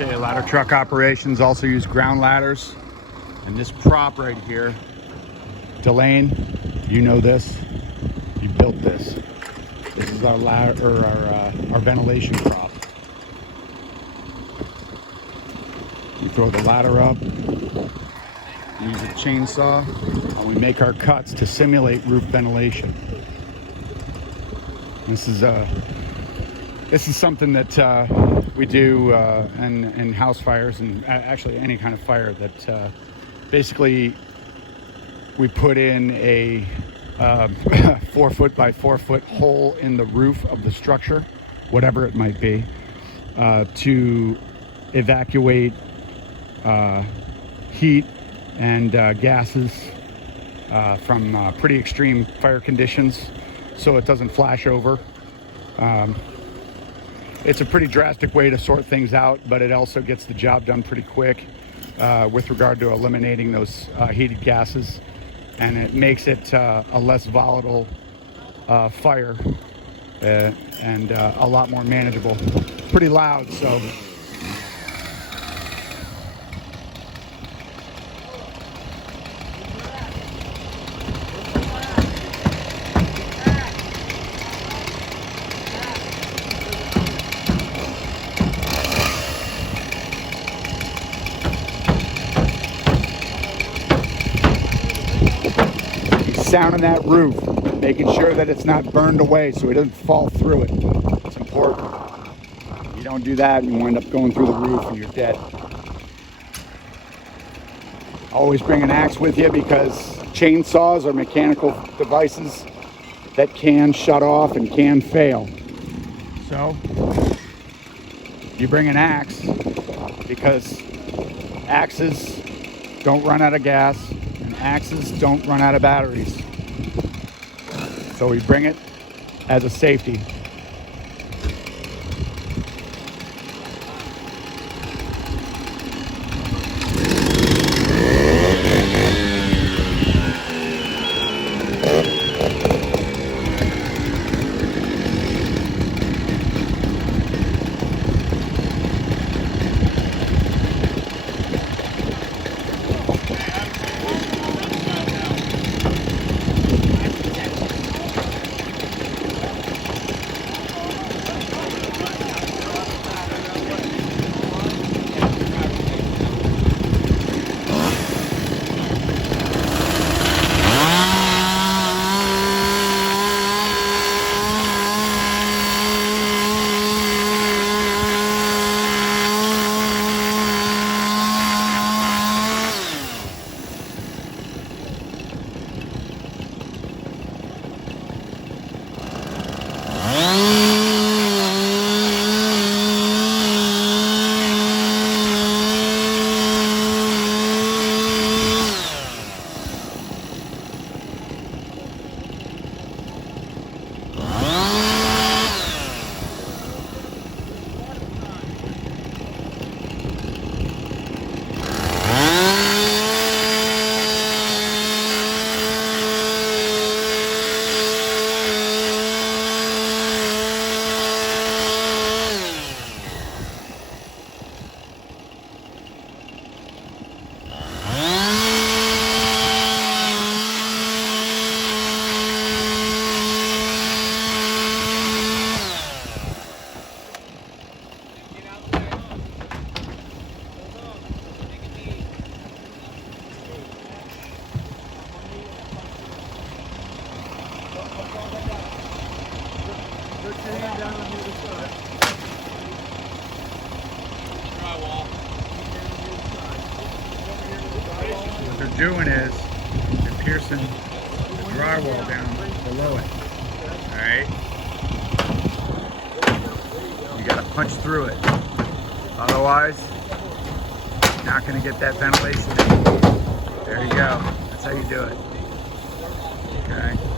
Okay, ladder truck operations also use ground ladders. And this prop right here, Delane, you know this. You built this. This is our ladder, or our ventilation prop. We throw the ladder up, use a chainsaw, and we make our cuts to simulate roof ventilation. This is something that we do in house fires, and actually any kind of fire, that basically we put in a 4 foot by 4 foot hole in the roof of the structure, whatever it might be, to evacuate heat and gases from pretty extreme fire conditions, so it doesn't flash over. It's a pretty drastic way to sort things out, but it also gets the job done pretty quick with regard to eliminating those heated gases, and it makes it a less volatile fire and a lot more manageable. Pretty loud, so. Sounding that roof, making sure that it's not burned away so it doesn't fall through it. It's important. You don't do that and you wind up going through the roof and you're dead. Always bring an axe with you, because chainsaws are mechanical devices that can shut off and can fail. So you bring an axe, because axes don't run out of gas and axes don't run out of batteries. So we bring it as a safety. What they're doing is they're piercing the drywall down below it. Alright? You gotta punch through it. Otherwise, you're not gonna get that ventilation in. There you go. That's how you do it. Okay?